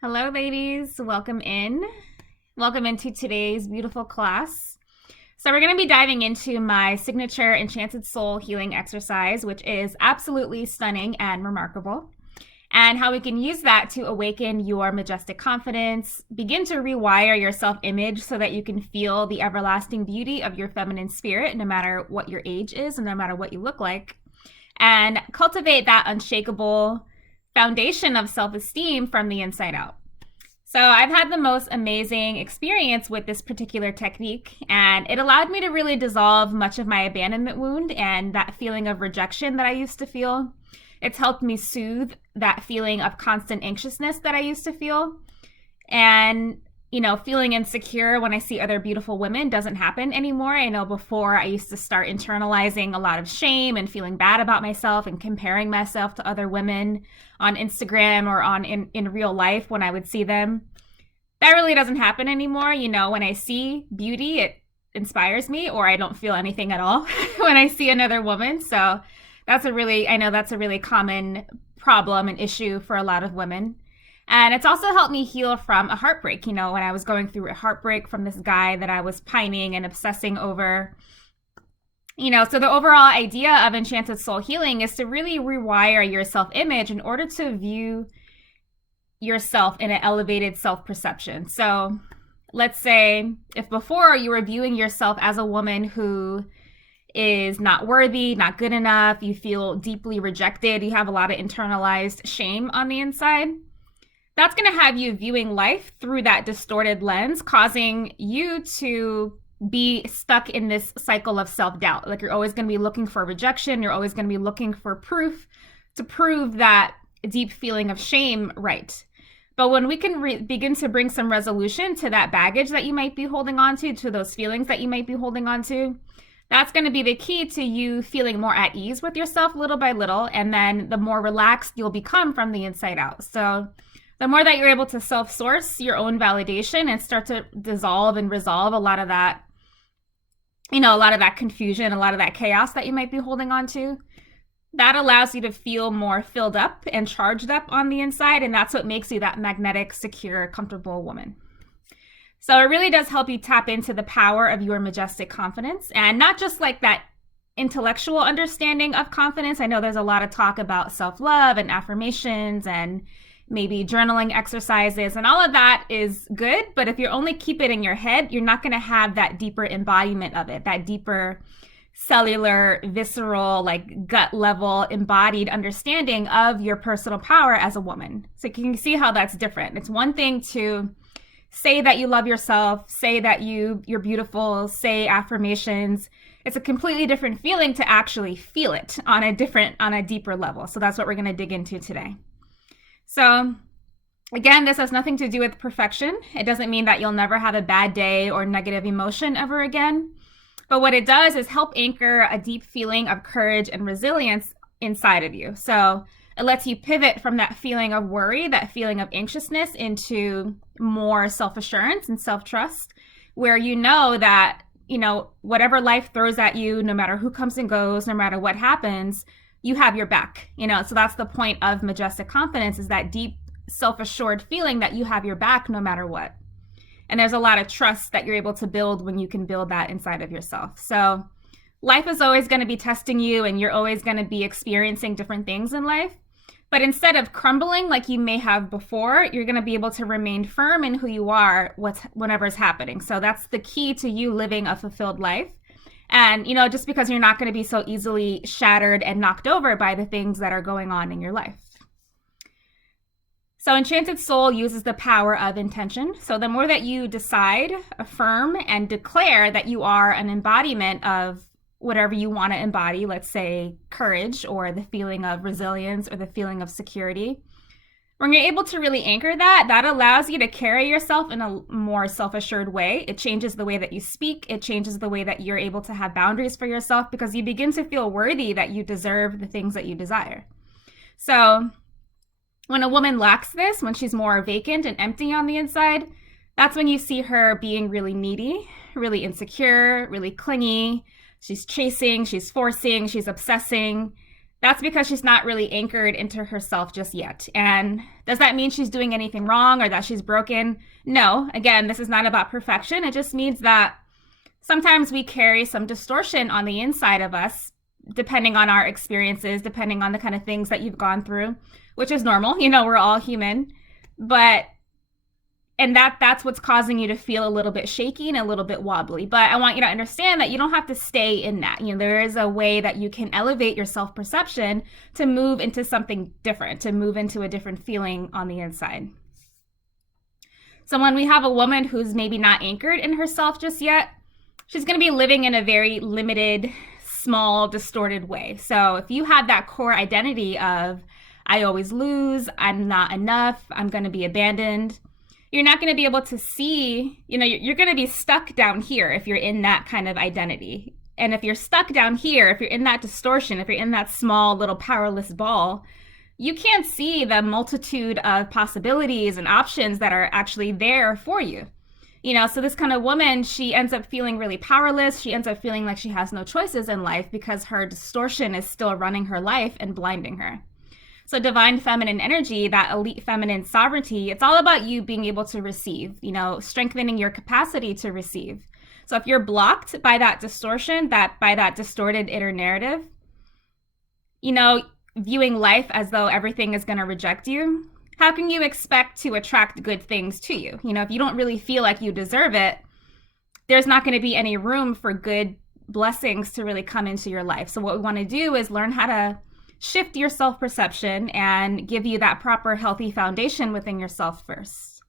Hello, ladies. Welcome in. Welcome into today's beautiful class. So, we're going to be diving into my signature Enchanted Soul healing exercise, which is absolutely stunning and remarkable, and how we can use that to awaken your majestic confidence, begin to rewire your self image so that you can feel the everlasting beauty of your feminine spirit, no matter what your age is and no matter what you look like, and cultivate that unshakable foundation of self-esteem from the inside out. So I've had the most amazing experience with this particular technique, and it allowed me to really dissolve much of my abandonment wound and that feeling of rejection that I used to feel. It's helped me soothe that feeling of constant anxiousness that I used to feel. And feeling insecure when I see other beautiful women doesn't happen anymore. I know before I used to start internalizing a lot of shame and feeling bad about myself and comparing myself to other women on Instagram or in real life when I would see them. That really doesn't happen anymore. When I see beauty, it inspires me, or I don't feel anything at all when I see another woman. So I know that's a really common problem and issue for a lot of women. And it's also helped me heal from a heartbreak. When I was going through a heartbreak from this guy that I was pining and obsessing over. So the overall idea of Enchanted Soul healing is to really rewire your self-image in order to view yourself in an elevated self-perception. So let's say if before you were viewing yourself as a woman who is not worthy, not good enough, you feel deeply rejected, you have a lot of internalized shame on the inside, that's going to have you viewing life through that distorted lens, causing you to be stuck in this cycle of self-doubt. Like you're always going to be looking for rejection. You're always going to be looking for proof to prove that deep feeling of shame right. But when we can begin to bring some resolution to that baggage that you might be holding on to those feelings that you might be holding on to, that's going to be the key to you feeling more at ease with yourself little by little. And then the more relaxed you'll become from the inside out. So the more that you're able to self-source your own validation and start to dissolve and resolve a lot of that, a lot of that confusion, a lot of that chaos that you might be holding on to, that allows you to feel more filled up and charged up on the inside. And that's what makes you that magnetic, secure, comfortable woman. So it really does help you tap into the power of your majestic confidence, and not just like that intellectual understanding of confidence. I know there's a lot of talk about self-love and affirmations and maybe journaling exercises, and all of that is good. But if you only keep it in your head, you're not going to have that deeper embodiment of it, that deeper cellular, visceral, like gut level embodied understanding of your personal power as a woman. So you can see how that's different. It's one thing to say that you love yourself, say that you're beautiful, say affirmations. It's a completely different feeling to actually feel it on a deeper level. So that's what we're going to dig into today. So again, this has nothing to do with perfection. It doesn't mean that you'll never have a bad day or negative emotion ever again. But what it does is help anchor a deep feeling of courage and resilience inside of you. So it lets you pivot from that feeling of worry, that feeling of anxiousness, into more self-assurance and self-trust, where you know that, whatever life throws at you, no matter who comes and goes, no matter what happens, you have your back. So that's the point of majestic confidence, is that deep self-assured feeling that you have your back no matter what. And there's a lot of trust that you're able to build when you can build that inside of yourself. So life is always going to be testing you, and you're always going to be experiencing different things in life. But instead of crumbling like you may have before, you're going to be able to remain firm in who you are, whatever's happening. So that's the key to you living a fulfilled life. And, just because you're not going to be so easily shattered and knocked over by the things that are going on in your life. So Enchanted Soul uses the power of intention. So the more that you decide, affirm, and declare that you are an embodiment of whatever you want to embody, let's say courage, or the feeling of resilience, or the feeling of security, when you're able to really anchor that, that allows you to carry yourself in a more self-assured way. It changes the way that you speak. It changes the way that you're able to have boundaries for yourself, because you begin to feel worthy, that you deserve the things that you desire. So when a woman lacks this, when she's more vacant and empty on the inside, that's when you see her being really needy, really insecure, really clingy. She's chasing, she's forcing, she's obsessing. That's because she's not really anchored into herself just yet. And does that mean she's doing anything wrong or that she's broken? No. Again, this is not about perfection. It just means that sometimes we carry some distortion on the inside of us, depending on our experiences, depending on the kind of things that you've gone through, which is normal. We're all human. And that's what's causing you to feel a little bit shaky and a little bit wobbly. But I want you to understand that you don't have to stay in that. There is a way that you can elevate your self-perception to move into something different, to move into a different feeling on the inside. So when we have a woman who's maybe not anchored in herself just yet, she's going to be living in a very limited, small, distorted way. So if you have that core identity of, I always lose, I'm not enough, I'm going to be abandoned, you're not going to be able to see, you're going to be stuck down here if you're in that kind of identity. And if you're stuck down here, if you're in that distortion, if you're in that small little powerless ball, you can't see the multitude of possibilities and options that are actually there for you. So this kind of woman, she ends up feeling really powerless. She ends up feeling like she has no choices in life because her distortion is still running her life and blinding her. So divine feminine energy, that elite feminine sovereignty, it's all about you being able to receive, strengthening your capacity to receive. So if you're blocked by that distortion, by that distorted inner narrative, viewing life as though everything is going to reject you, how can you expect to attract good things to you? If you don't really feel like you deserve it, there's not going to be any room for good blessings to really come into your life. So what we want to do is learn how to shift your self-perception and give you that proper healthy foundation within yourself first.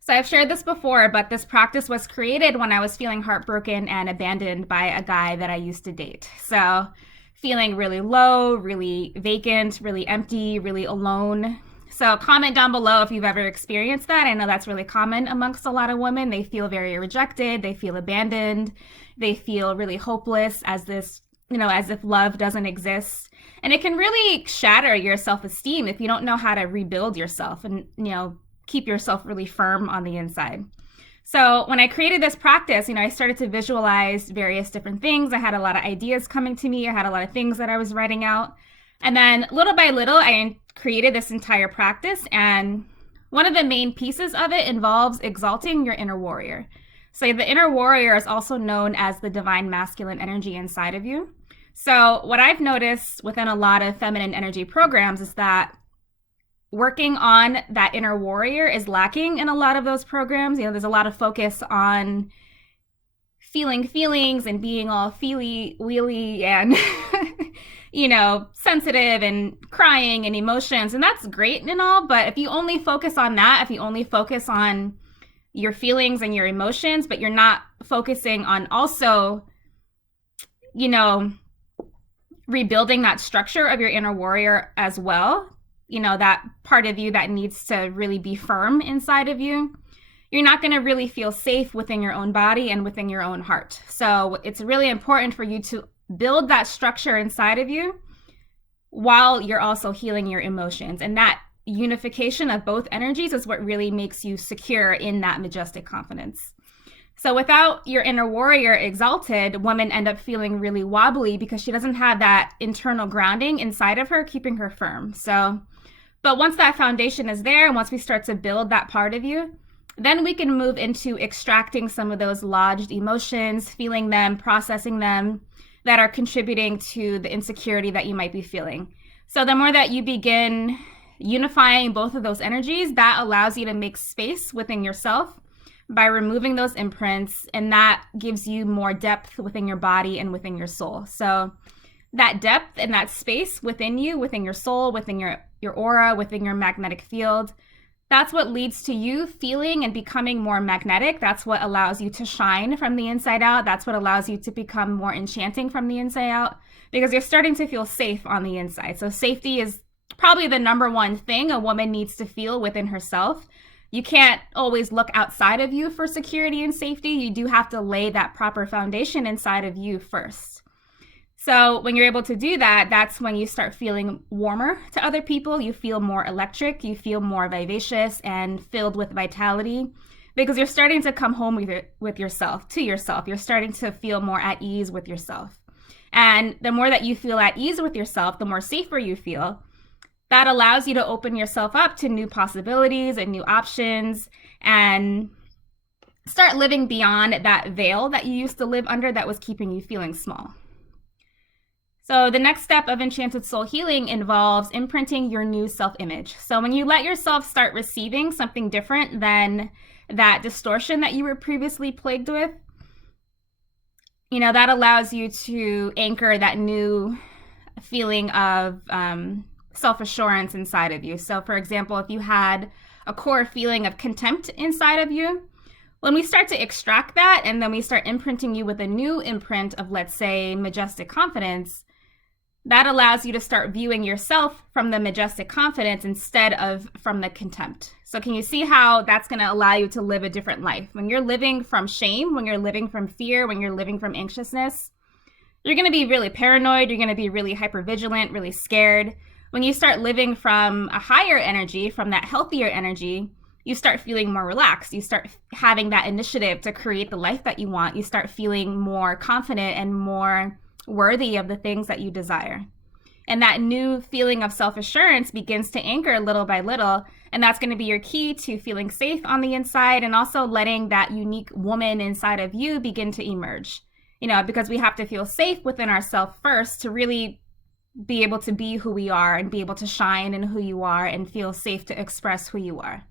So I've shared this before, but this practice was created when I was feeling heartbroken and abandoned by a guy that I used to date. So feeling really low, really vacant, really empty, really alone. So comment down below if you've ever experienced that. I know that's really common amongst a lot of women. They feel very rejected. They feel abandoned. They feel really hopeless as if love doesn't exist. And it can really shatter your self-esteem if you don't know how to rebuild yourself and, keep yourself really firm on the inside. So when I created this practice, I started to visualize various different things. I had a lot of ideas coming to me. I had a lot of things that I was writing out. And then little by little, I created this entire practice. And one of the main pieces of it involves exalting your inner warrior. So the inner warrior is also known as the divine masculine energy inside of you. So what I've noticed within a lot of feminine energy programs is that working on that inner warrior is lacking in a lot of those programs. There's a lot of focus on feeling feelings and being all feely, wheely and, sensitive and crying and emotions. And that's great and all, but if you only focus on that, if you only focus on your feelings and your emotions, but you're not focusing on also, rebuilding that structure of your inner warrior as well, that part of you that needs to really be firm inside of you, you're not going to really feel safe within your own body and within your own heart. So it's really important for you to build that structure inside of you while you're also healing your emotions. And that unification of both energies is what really makes you secure in that majestic confidence. So without your inner warrior exalted, women end up feeling really wobbly because she doesn't have that internal grounding inside of her, keeping her firm. But once that foundation is there, and once we start to build that part of you, then we can move into extracting some of those lodged emotions, feeling them, processing them, that are contributing to the insecurity that you might be feeling. So the more that you begin unifying both of those energies, that allows you to make space within yourself by removing those imprints, and that gives you more depth within your body and within your soul. So that depth and that space within you, within your soul, within your aura, within your magnetic field, that's what leads to you feeling and becoming more magnetic. That's what allows you to shine from the inside out. That's what allows you to become more enchanting from the inside out, because you're starting to feel safe on the inside. So safety is probably the number one thing a woman needs to feel within herself. You can't always look outside of you for security and safety. You do have to lay that proper foundation inside of you first. So when you're able to do that, that's when you start feeling warmer to other people. You feel more electric, you feel more vivacious and filled with vitality, because you're starting to come home with yourself, to yourself. You're starting to feel more at ease with yourself. And the more that you feel at ease with yourself, the more safer you feel. That allows you to open yourself up to new possibilities and new options and start living beyond that veil that you used to live under that was keeping you feeling small. So the next step of Enchanted Soul healing involves imprinting your new self-image. So when you let yourself start receiving something different than that distortion that you were previously plagued with, that allows you to anchor that new feeling of self-assurance inside of you. So for example, if you had a core feeling of contempt inside of you, when we start to extract that and then we start imprinting you with a new imprint of, let's say, Majestic Confidence, that allows you to start viewing yourself from the Majestic Confidence instead of from the contempt. So can you see how that's going to allow you to live a different life? When you're living from shame, when you're living from fear, when you're living from anxiousness, you're going to be really paranoid, you're going to be really hypervigilant, really scared. When you start living from a higher energy, from that healthier energy, you start feeling more relaxed. You start having that initiative to create the life that you want. You start feeling more confident and more worthy of the things that you desire. And that new feeling of self-assurance begins to anchor little by little. And that's going to be your key to feeling safe on the inside and also letting that unique woman inside of you begin to emerge. Because we have to feel safe within ourselves first to really be able to be who we are and be able to shine in who you are and feel safe to express who you are.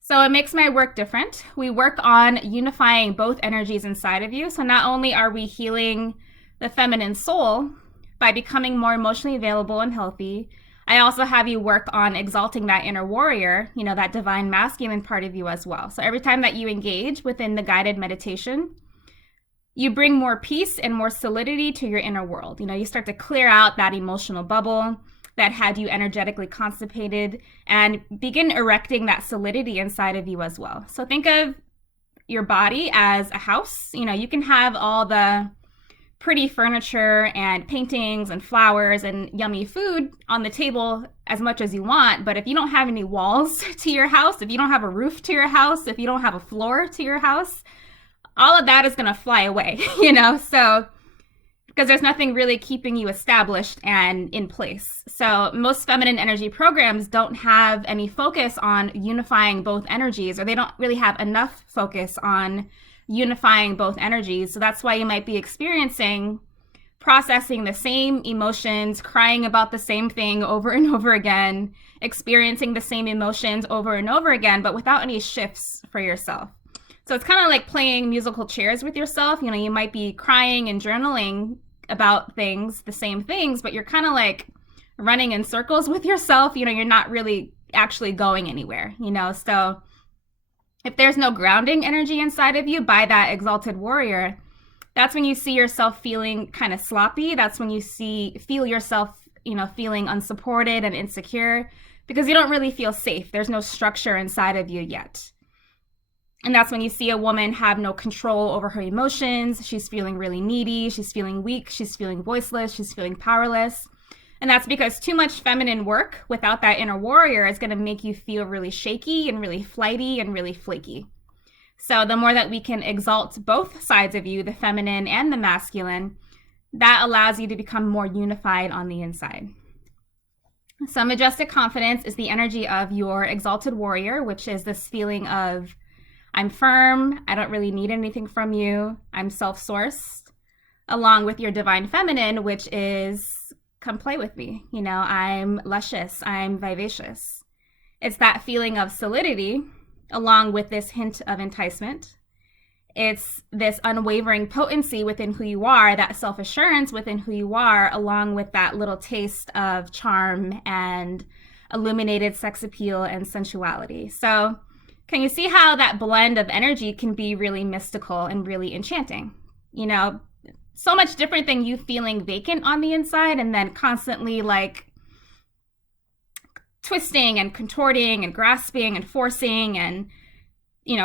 So it makes my work different. We work on unifying both energies inside of you. So not only are we healing the feminine soul by becoming more emotionally available and healthy, I also have you work on exalting that inner warrior, that divine masculine part of you as well. So every time that you engage within the guided meditation, you bring more peace and more solidity to your inner world. You start to clear out that emotional bubble that had you energetically constipated and begin erecting that solidity inside of you as well. So think of your body as a house. You can have all the pretty furniture and paintings and flowers and yummy food on the table as much as you want, but if you don't have any walls to your house, if you don't have a roof to your house, if you don't have a floor to your house, all of that is going to fly away, so because there's nothing really keeping you established and in place. So most feminine energy programs don't have any focus on unifying both energies, or they don't really have enough focus on unifying both energies. So that's why you might be processing the same emotions, crying about the same thing over and over again, experiencing the same emotions over and over again, but without any shifts for yourself. So it's kind of like playing musical chairs with yourself. You might be crying and journaling about things, the same things, but you're kind of like running in circles with yourself. You're not really actually going anywhere, So if there's no grounding energy inside of you by that exalted warrior, that's when you see yourself feeling kind of sloppy. That's when you feel yourself, feeling unsupported and insecure because you don't really feel safe. There's no structure inside of you yet. And that's when you see a woman have no control over her emotions. She's feeling really needy. She's feeling weak. She's feeling voiceless. She's feeling powerless. And that's because too much feminine work without that inner warrior is going to make you feel really shaky and really flighty and really flaky. So the more that we can exalt both sides of you, the feminine and the masculine, that allows you to become more unified on the inside. So Majestic Confidence is the energy of your exalted warrior, which is this feeling of I'm firm, I don't really need anything from you, I'm self-sourced, along with your divine feminine, which is come play with me. I'm luscious, I'm vivacious. It's that feeling of solidity along with this hint of enticement. It's this unwavering potency within who you are, that self-assurance within who you are, along with that little taste of charm and illuminated sex appeal and sensuality. So can you see how that blend of energy can be really mystical and really enchanting? So much different than you feeling vacant on the inside and then constantly like twisting and contorting and grasping and forcing and,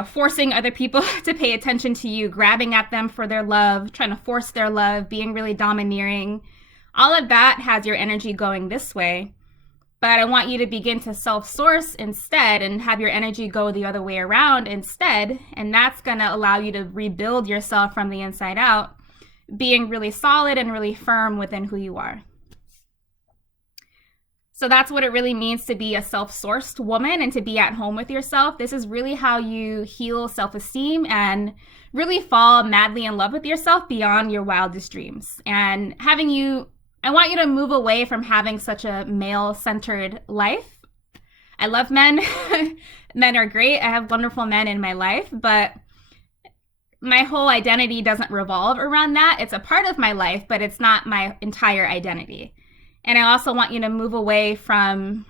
forcing other people to pay attention to you, grabbing at them for their love, trying to force their love, being really domineering. All of that has your energy going this way. But I want you to begin to self-source instead and have your energy go the other way around instead. And that's going to allow you to rebuild yourself from the inside out being really solid and really firm within who you are. So that's what it really means to be a self-sourced woman and to be at home with yourself. This is really how you heal self-esteem and really fall madly in love with yourself beyond your wildest dreams. And I want you to move away from having such a male-centered life. I love men. Men are great. I have wonderful men in my life, but my whole identity doesn't revolve around that. It's a part of my life, but it's not my entire identity. And I also want you to move away from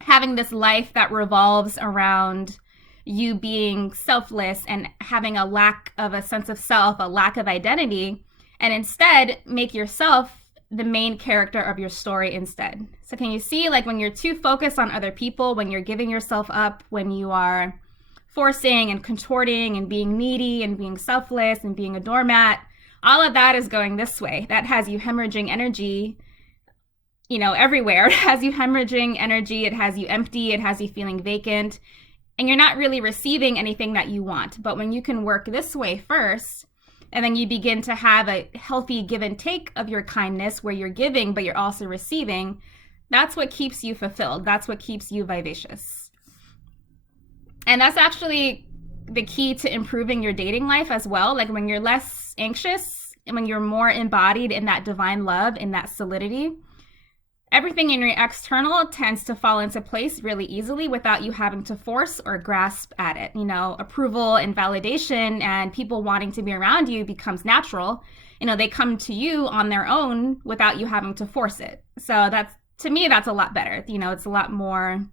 having this life that revolves around you being selfless and having a lack of a sense of self, a lack of identity, and instead make yourself the main character of your story instead. So can you see, like, when you're too focused on other people, when you're giving yourself up, when you are forcing and contorting and being needy and being selfless and being a doormat, all of that is going this way. That has you hemorrhaging energy, everywhere. It has you hemorrhaging energy. It has you empty. It has you feeling vacant. And you're not really receiving anything that you want. But when you can work this way first, and then you begin to have a healthy give and take of your kindness where you're giving, but you're also receiving, that's what keeps you fulfilled. That's what keeps you vivacious. And that's actually the key to improving your dating life as well. Like when you're less anxious and when you're more embodied in that divine love, in that solidity, everything in your external tends to fall into place really easily without you having to force or grasp at it. Approval and validation and people wanting to be around you becomes natural. They come to you on their own without you having to force it. So to me, that's a lot better. It's a lot more,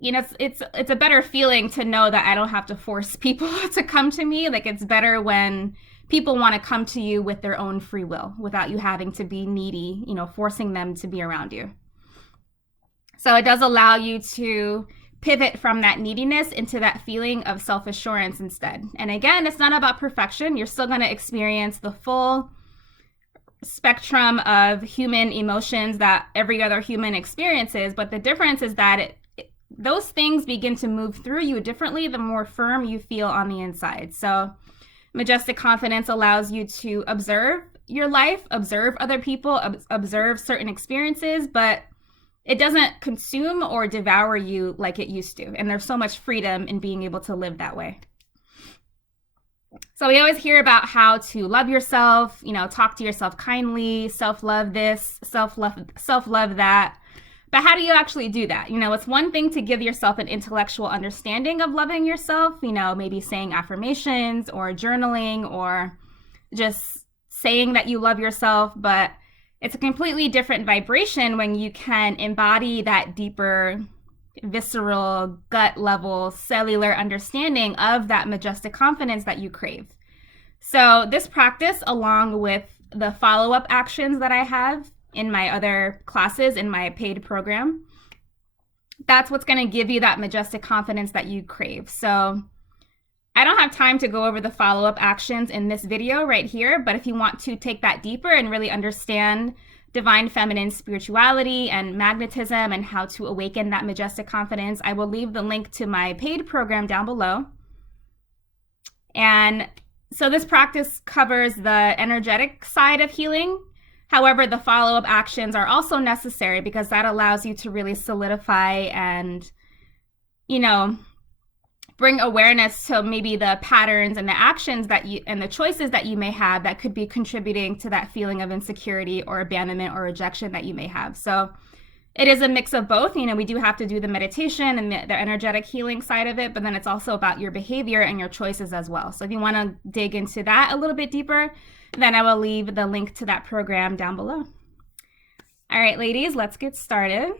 it's a better feeling to know that I don't have to force people to come to me. Like, it's better when people want to come to you with their own free will without you having to be needy, forcing them to be around you. So it does allow you to pivot from that neediness into that feeling of self-assurance instead. And again, it's not about perfection. You're still going to experience the full spectrum of human emotions that every other human experiences. But the difference is that those things begin to move through you differently the more firm you feel on the inside. So Majestic Confidence allows you to observe your life, observe other people, observe certain experiences, but it doesn't consume or devour you like it used to. And there's so much freedom in being able to live that way. So we always hear about how to love yourself, talk to yourself kindly, self-love this, self-love that. But how do you actually do that? It's one thing to give yourself an intellectual understanding of loving yourself, maybe saying affirmations or journaling or just saying that you love yourself. But it's a completely different vibration when you can embody that deeper, visceral, gut level, cellular understanding of that majestic confidence that you crave. So this practice, along with the follow-up actions that I have in my other classes in my paid program, that's what's going to give you that majestic confidence that you crave. So I don't have time to go over the follow-up actions in this video right here, but if you want to take that deeper and really understand divine feminine spirituality and magnetism and how to awaken that majestic confidence, I will leave the link to my paid program down below. And so this practice covers the energetic side of healing. However, the follow-up actions are also necessary because that allows you to really solidify and, bring awareness to maybe the patterns and the actions and the choices that you may have that could be contributing to that feeling of insecurity or abandonment or rejection that you may have. So it is a mix of both. We do have to do the meditation and the energetic healing side of it, but then it's also about your behavior and your choices as well. So if you want to dig into that a little bit deeper, then I will leave the link to that program down below. All right, ladies, let's get started.